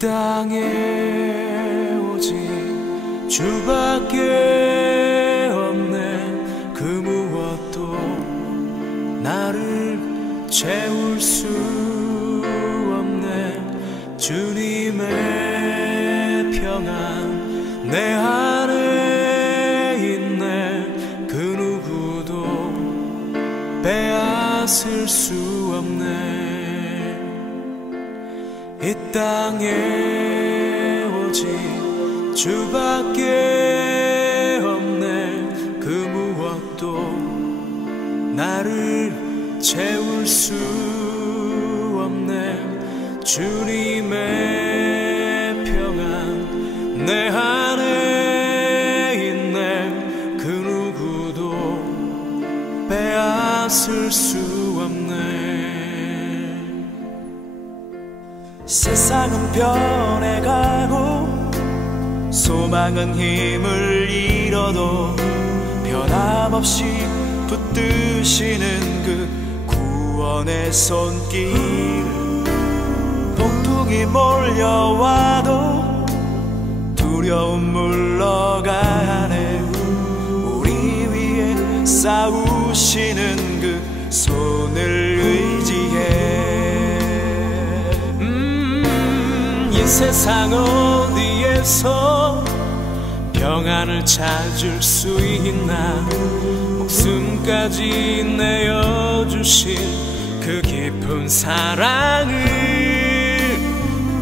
땅에 오직 주밖에 없네. 그 무엇도 나를 채울 수 없네. 주님의 평안 내 안에 있네. 그 누구도 빼앗을 수 없네. 이 땅에 오직 주밖에 없네. 그 무엇도 나를 채울 수 없네. 주님의 평안 내 안에 있네. 그 누구도 빼앗을 수 없네. 세상은 변해가고 소망은 힘을 잃어도 변함없이 붙드시는 그 구원의 손길. 폭풍이 몰려와도 두려움 물러가네. 우리 위에 싸우시는 그 손을 의지해. 이 세상 어디에서 평안을 찾을 수 있나. 목숨까지 내어주신 그 깊은 사랑을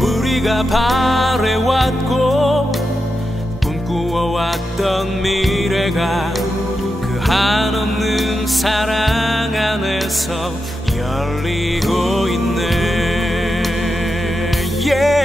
우리가 바래왔고 꿈꾸어왔던 미래가 그 한없는 사랑 안에서 열리고 있네. yeah.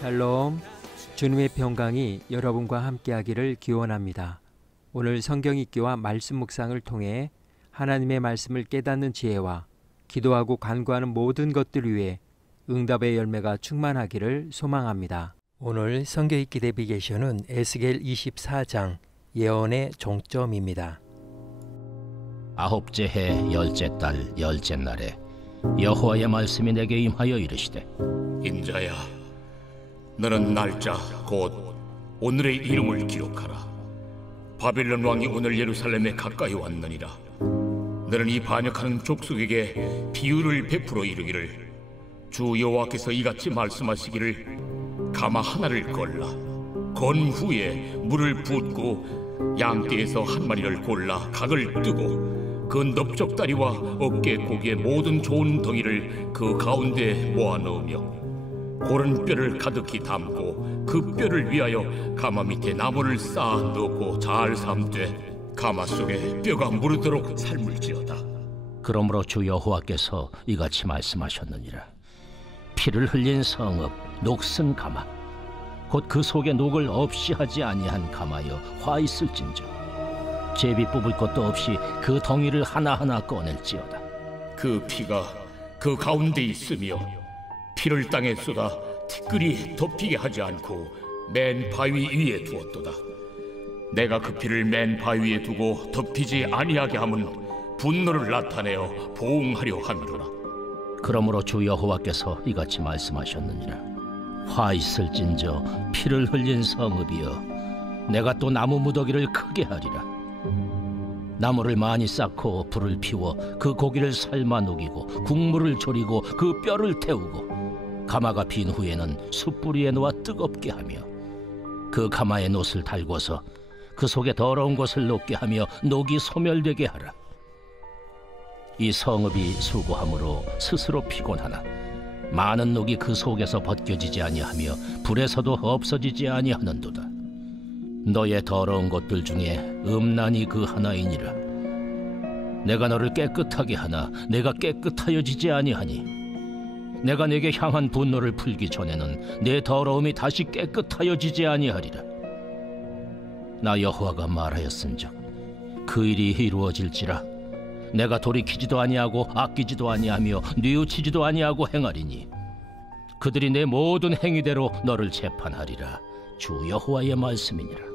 샬롬, 주님의 평강이 여러분과 함께하기를 기원합니다. 오늘 성경 읽기와 말씀 묵상을 통해 하나님의 말씀을 깨닫는 지혜와 기도하고 간구하는 모든 것들 위해 응답의 열매가 충만하기를 소망합니다. 오늘 성경 읽기 내비게이션은 에스겔 24장 예언의 종점입니다. 아홉째 해 열째 달 열째 날에 여호와의 말씀이 내게 임하여 이르시되, 인자야, 너는 날짜 곧 오늘의 이름을 기록하라. 바빌론 왕이 오늘 예루살렘에 가까이 왔느니라. 너는 이 반역하는 족속에게 비유를 베풀어 이르기를, 주 여호와께서 이같이 말씀하시기를, 가마 하나를 걸라. 건 후에 물을 붓고 양떼에서 한 마리를 골라 각을 뜨고 그 넓적다리와 어깨 고기의 모든 좋은 덩이를 그 가운데 모아 넣으며 고른 뼈를 가득히 담고 그 뼈를 위하여 가마 밑에 나무를 쌓아 넣고 잘 삶되 가마 속에 뼈가 무르도록 삶을지어다. 그러므로 주 여호와께서 이같이 말씀하셨느니라. 피를 흘린 성읍 녹슨 가마, 곧 그 속에 녹을 없이 하지 아니한 가마여 화 있을진저 제비 뽑을 것도 없이 그 덩이를 하나하나 꺼낼지어다. 그 피가 그 가운데 있으며 피를 땅에 쏟아 티끌이 덮이게 하지 않고 맨 바위 위에 두었도다. 내가 그 피를 맨 바위 위에 두고 덮이지 아니하게 함은 분노를 나타내어 보응하려 함이로라. 그러므로 주 여호와께서 이같이 말씀하셨느니라. 화 있을진저 피를 흘린 성읍이여, 내가 또 나무 무더기를 크게 하리라. 나무를 많이 쌓고 불을 피워 그 고기를 삶아 녹이고 국물을 졸이고 그 뼈를 태우고 가마가 빈 후에는 숯불 위에 놓아 뜨겁게 하며 그 가마에 놋을 달궈서 그 속에 더러운 것을 녹게 하며 녹이 소멸되게 하라. 이 성읍이 수고함으로 스스로 피곤하나 많은 녹이 그 속에서 벗겨지지 아니하며 불에서도 없어지지 아니하는도다. 너의 더러운 것들 중에 음란이 그 하나이니라. 내가 너를 깨끗하게 하나 내가 깨끗하여지지 아니하니, 내가 내게 향한 분노를 풀기 전에는 내 더러움이 다시 깨끗하여지지 아니하리라. 나 여호와가 말하였은즉 그 일이 이루어질지라. 내가 돌이키지도 아니하고 아끼지도 아니하며 뉘우치지도 아니하고 행하리니 그들이 내 모든 행위대로 너를 재판하리라. 주 여호와의 말씀이니라.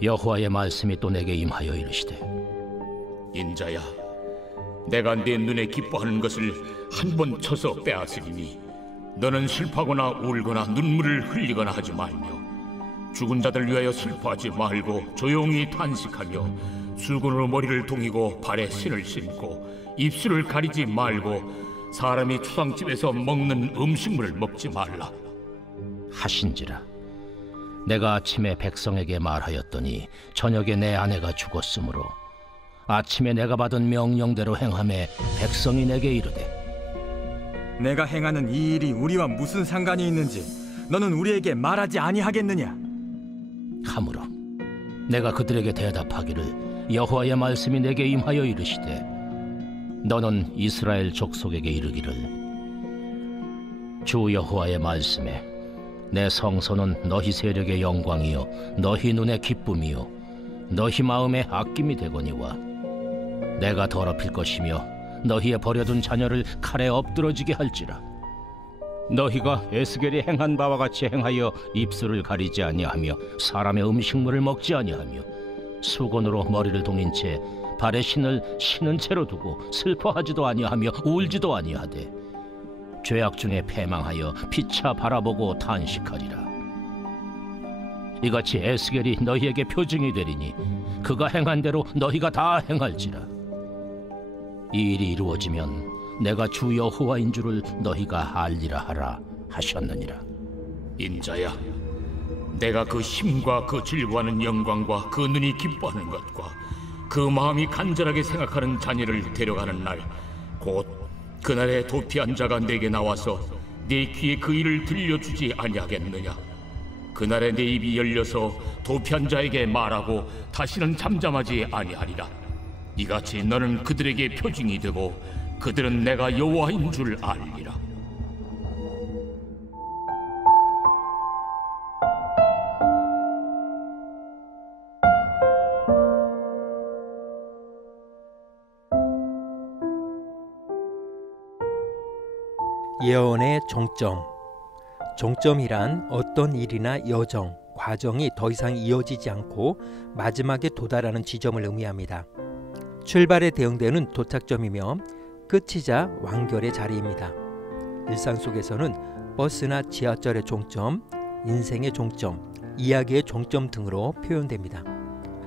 여호와의 말씀이 또 내게 임하여 이르시되, 인자야, 내가 내 눈에 기뻐하는 것을 한 번 쳐서 빼앗으리니 너는 슬퍼하거나 울거나 눈물을 흘리거나 하지 말며 죽은 자들 위하여 슬퍼하지 말고 조용히 탄식하며 수건으로 머리를 동이고 발에 신을 신고 입술을 가리지 말고 사람이 추상집에서 먹는 음식물을 먹지 말라 하신지라. 내가 아침에 백성에게 말하였더니 저녁에 내 아내가 죽었으므로 아침에 내가 받은 명령대로 행하매 백성이 내게 이르되, 내가 행하는 이 일이 우리와 무슨 상관이 있는지 너는 우리에게 말하지 아니하겠느냐 하므로 내가 그들에게 대답하기를, 여호와의 말씀이 내게 임하여 이르시되, 너는 이스라엘 족속에게 이르기를, 주 여호와의 말씀에 내 성소는 너희 세력의 영광이요 너희 눈의 기쁨이요 너희 마음의 아낌이 되거니와 내가 더럽힐 것이며 너희의 버려둔 자녀를 칼에 엎드러지게 할지라. 너희가 에스겔이 행한 바와 같이 행하여 입술을 가리지 아니하며 사람의 음식물을 먹지 아니하며 수건으로 머리를 동인 채 발에 신을 신은 채로 두고 슬퍼하지도 아니하며 울지도 아니하되 죄악 중에 패망하여 피차 바라보고 탄식하리라. 이같이 에스겔이 너희에게 표징이 되리니 그가 행한 대로 너희가 다 행할지라. 이 일이 이루어지면 내가 주 여호와인 줄을 너희가 알리라 하라 하셨느니라. 인자야, 내가 그 힘과 그 즐거워하는 영광과 그 눈이 기뻐하는 것과 그 마음이 간절하게 생각하는 자녀를 데려가는 날, 곧 그날에 도피한 자가 내게 나와서 내 귀에 그 일을 들려주지 아니하겠느냐. 그날에 내 입이 열려서 도피한 자에게 말하고 다시는 잠잠하지 아니하리라. 이같이 너는 그들에게 표징이 되고 그들은 내가 여호와인 줄 알리라. 예언의 종점. 종점이란 어떤 일이나 여정, 과정이 더 이상 이어지지 않고 마지막에 도달하는 지점을 의미합니다. 출발에 대응되는 도착점이며 끝이자 완결의 자리입니다. 일상 속에서는 버스나 지하철의 종점, 인생의 종점, 이야기의 종점 등으로 표현됩니다.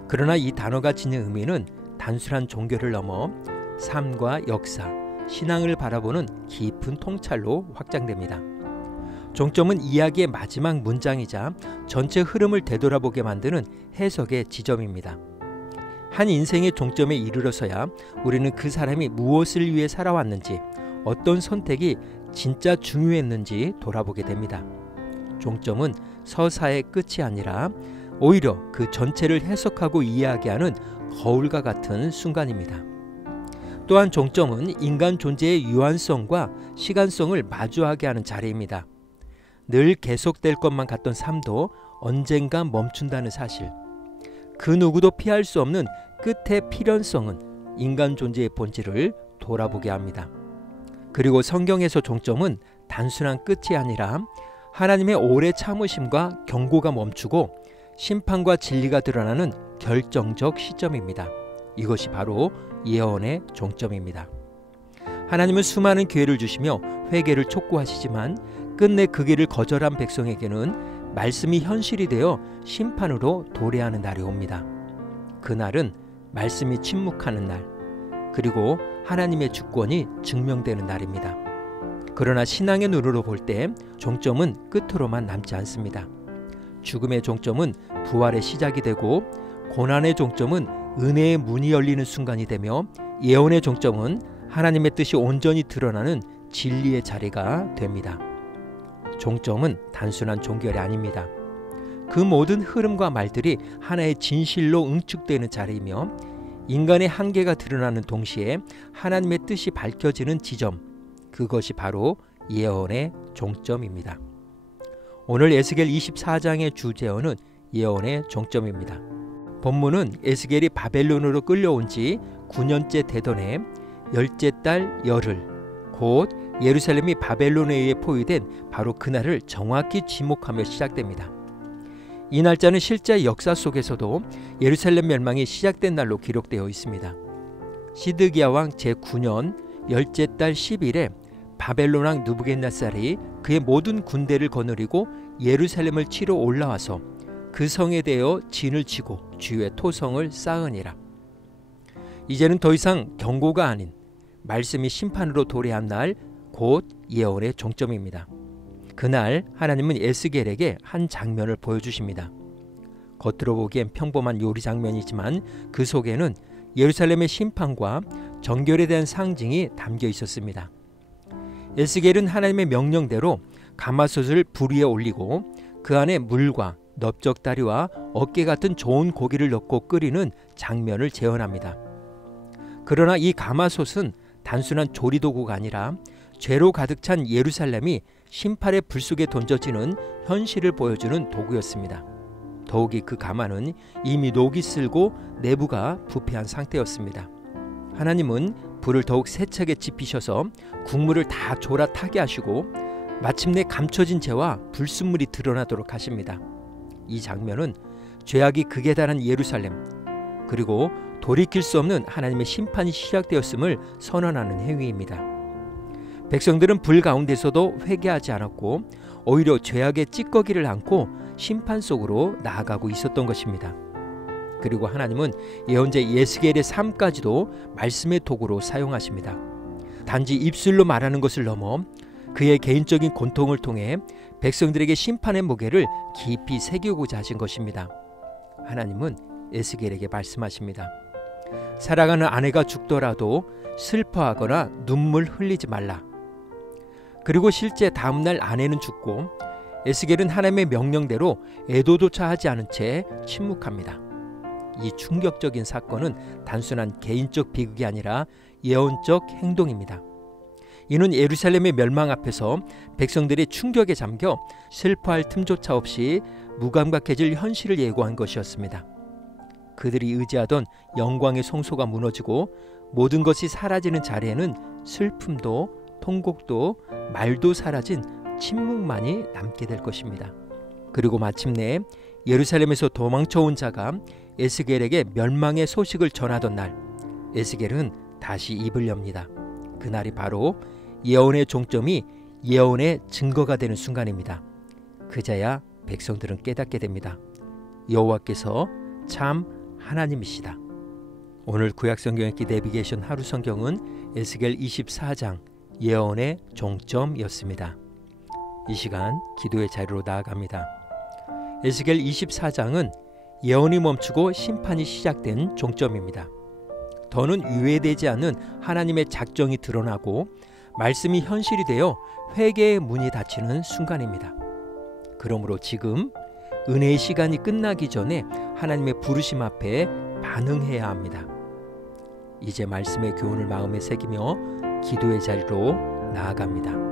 그러나 이 단어가 지닌 의미는 단순한 종교를 넘어 삶과 역사, 신앙을 바라보는 깊은 통찰로 확장됩니다. 종점은 이야기의 마지막 문장이자 전체 흐름을 되돌아보게 만드는 해석의 지점입니다. 한 인생의 종점에 이르러서야 우리는 그 사람이 무엇을 위해 살아왔는지, 어떤 선택이 진짜 중요했는지 돌아보게 됩니다. 종점은 서사의 끝이 아니라 오히려 그 전체를 해석하고 이해하게 거울과 같은 순간입니다. 또한 종점은 인간 존재의 유한성과 시간성을 마주하게 하는 자리입니다. 늘 계속될 것만 같던 삶도 언젠가 멈춘다는 사실, 그 누구도 피할 수 없는 끝의 필연성은 인간 존재의 본질을 돌아보게 합니다. 그리고 성경에서 종점은 단순한 끝이 아니라 하나님의 오래 참으심과 경고가 멈추고 심판과 진리가 드러나는 결정적 시점입니다. 이것이 바로 예언의 종점입니다. 하나님은 수많은 기회를 주시며 회개를 촉구하시지만 끝내 그 길을 거절한 백성에게는 말씀이 현실이 되어 심판으로 도래하는 날이 옵니다. 그날은 말씀이 침묵하는 날, 그리고 하나님의 주권이 증명되는 날입니다. 그러나 신앙의 눈으로 볼 때 종점은 끝으로만 남지 않습니다. 죽음의 종점은 부활의 시작이 되고, 고난의 종점은 은혜의 문이 열리는 순간이 되며, 예언의 종점은 하나님의 뜻이 온전히 드러나는 진리의 자리가 됩니다. 종점은 단순한 종결이 아닙니다. 그 모든 흐름과 말들이 하나의 진실로 응축되는 자리이며, 인간의 한계가 드러나는 동시에 하나님의 뜻이 밝혀지는 지점, 그것이 바로 예언의 종점입니다. 오늘 에스겔 24장의 주제어는 예언의 종점입니다. 본문은 에스겔이 바벨론으로 끌려온 지 9년째 되던 해 열째 달 열흘, 곧 예루살렘이 바벨론에 의해 포위된 바로 그날을 정확히 지목하며 시작됩니다. 이 날짜는 실제 역사 속에서도 예루살렘 멸망이 시작된 날로 기록되어 있습니다. 시드기야 왕 제9년 열째 달 10일에 바벨론 왕 느부갓네살이 그의 모든 군대를 거느리고 예루살렘을 치러 올라와서 그 성에 대어 진을 치고 주위에 토성을 쌓으니라. 이제는 더 이상 경고가 아닌 말씀이 심판으로 도래한 날, 곧 예언의 종점입니다. 그날 하나님은 에스겔에게 한 장면을 보여주십니다. 겉으로 보기엔 평범한 요리 장면이지만 그 속에는 예루살렘의 심판과 정결에 대한 상징이 담겨 있었습니다. 에스겔은 하나님의 명령대로 가마솥을 불 위에 올리고 그 안에 물과 넓적다리와 어깨 같은 좋은 고기를 넣고 끓이는 장면을 재현합니다. 그러나 이 가마솥은 단순한 조리도구가 아니라 죄로 가득 찬 예루살렘이 심판의 불 속에 던져지는 현실을 보여주는 도구였습니다. 더욱이 그 가마는 이미 녹이 슬고 내부가 부패한 상태였습니다. 하나님은 불을 더욱 세차게 지피셔서 국물을 다 졸아 타게 하시고 마침내 감춰진 죄와 불순물이 드러나도록 하십니다. 이 장면은 죄악이 극에 달한 예루살렘, 그리고 돌이킬 수 없는 하나님의 심판이 시작되었음을 선언하는 행위입니다. 백성들은 불 가운데서도 회개하지 않았고 오히려 죄악의 찌꺼기를 안고 심판 속으로 나아가고 있었던 것입니다. 그리고 하나님은 예언자 에스겔의 삶까지도 말씀의 도구로 사용하십니다. 단지 입술로 말하는 것을 넘어 그의 개인적인 고통을 통해 백성들에게 심판의 무게를 깊이 새기고자 하신 것입니다. 하나님은 에스겔에게 말씀하십니다. 사랑하는 아내가 죽더라도 슬퍼하거나 눈물 흘리지 말라. 그리고 실제 다음날 아내는 죽고 에스겔은 하나님의 명령대로 애도조차 하지 않은 채 침묵합니다. 이 충격적인 사건은 단순한 개인적 비극이 아니라 예언적 행동입니다. 이는 예루살렘의 멸망 앞에서 백성들이 충격에 잠겨 슬퍼할 틈조차 없이 무감각해질 현실을 예고한 것이었습니다. 그들이 의지하던 영광의 성소가 무너지고 모든 것이 사라지는 자리에는 슬픔도 통곡도 말도 사라진 침묵만이 남게 될 것입니다. 그리고 마침내 예루살렘에서 도망쳐온 자가 에스겔에게 멸망의 소식을 전하던 날, 에스겔은 다시 입을 엽니다. 그날이 바로 예언의 종점이 예언의 증거가 되는 순간입니다. 그제야 백성들은 깨닫게 됩니다. 여호와께서 참 하나님이시다. 오늘 구약성경 읽기 내비게이션 하루 성경은 에스겔 24장 예언의 종점이었습니다. 이 시간 기도의 자리로 나아갑니다. 에스겔 24장은 예언이 멈추고 심판이 시작된 종점입니다. 더는 유예되지 않는 하나님의 작정이 드러나고 말씀이 현실이 되어 회개의 문이 닫히는 순간입니다. 그러므로 지금 은혜의 시간이 끝나기 전에 하나님의 부르심 앞에 반응해야 합니다. 이제 말씀의 교훈을 마음에 새기며 기도의 자리로 나아갑니다.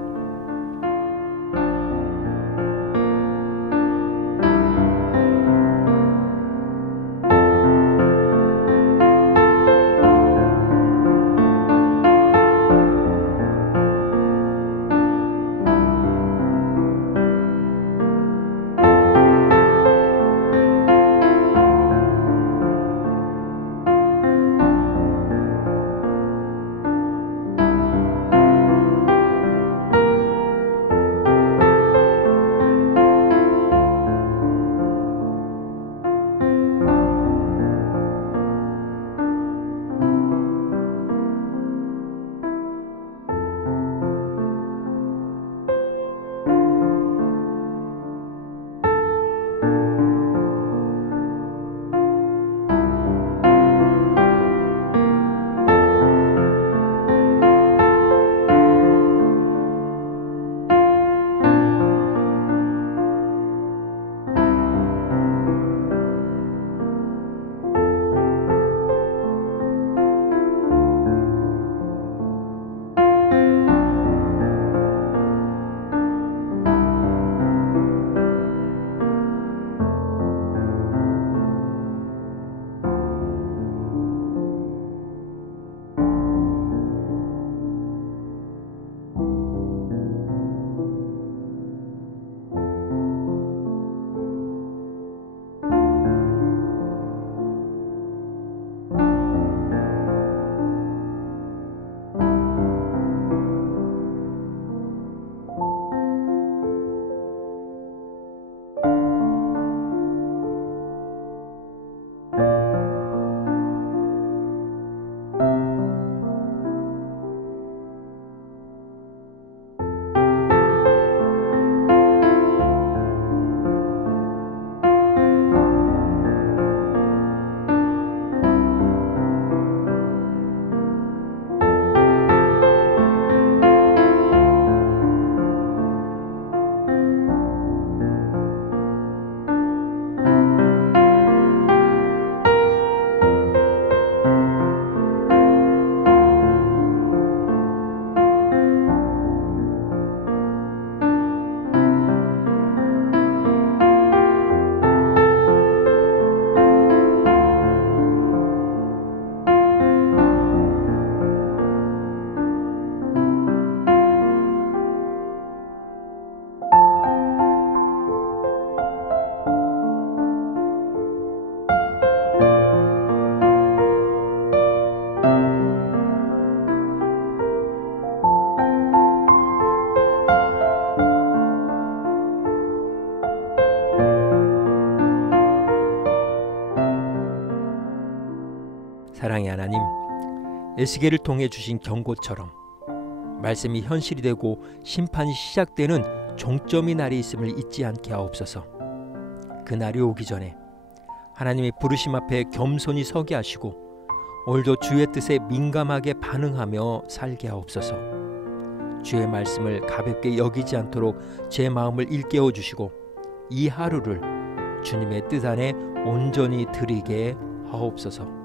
사랑의 하나님, 에스겔을 통해 주신 경고처럼 말씀이 현실이 되고 심판이 시작되는 종점이 날이 있음을 잊지 않게 하옵소서. 그 날이 오기 전에 하나님의 부르심 앞에 겸손히 서게 하시고 오늘도 주의 뜻에 민감하게 반응하며 살게 하옵소서. 주의 말씀을 가볍게 여기지 않도록 제 마음을 일깨워 주시고 이 하루를 주님의 뜻 안에 온전히 드리게 하옵소서.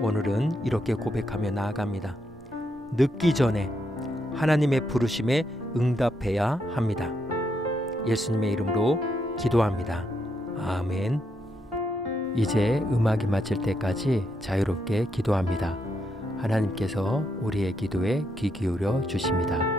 오늘은 이렇게 고백하며 나아갑니다. 늦기 전에 하나님의 부르심에 응답해야 합니다. 예수님의 이름으로 기도합니다. 아멘. 이제 음악이 마칠 때까지 자유롭게 기도합니다. 하나님께서 우리의 기도에 귀 기울여 주십니다.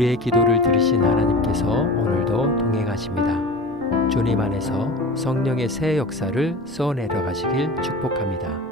우리의 기도를 들으신 하나님께서 오늘도 동행하십니다. 주님 안에서 성령의 새 역사를 쏘내려 가시길 축복합니다.